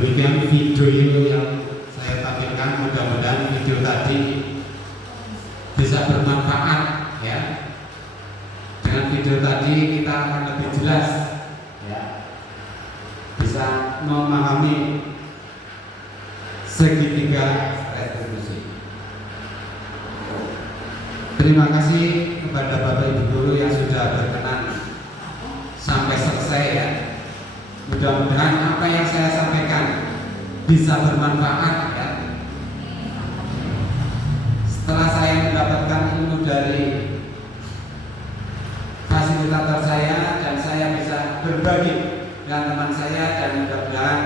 demikian video yang saya tampilkan, mudah-mudahan video tadi bisa bermanfaat ya. Dengan video tadi kita akan lebih jelas ya, bisa memahami segitiga retribusi. Terima kasih kepada Bapak Ibu Guru yang sudah berkenan sampai selesai ya. Mudah-mudahan apa yang saya sampaikan bisa bermanfaat ya. Setelah saya mendapatkan ilmu dari fasilitator saya dan saya bisa berbagi dengan teman saya, dan mudah-mudahan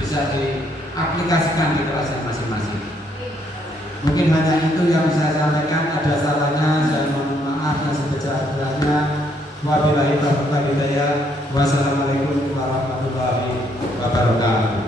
bisa diaplikasikan di kelasnya masing-masing. Mungkin hanya itu yang saya sampaikan. Ada salahnya saya mohon maaf yang sebesar-besarnya. Wabillahi taufiq wal hidayah. Wassalamualaikum warahmatullahi wabarakatuh.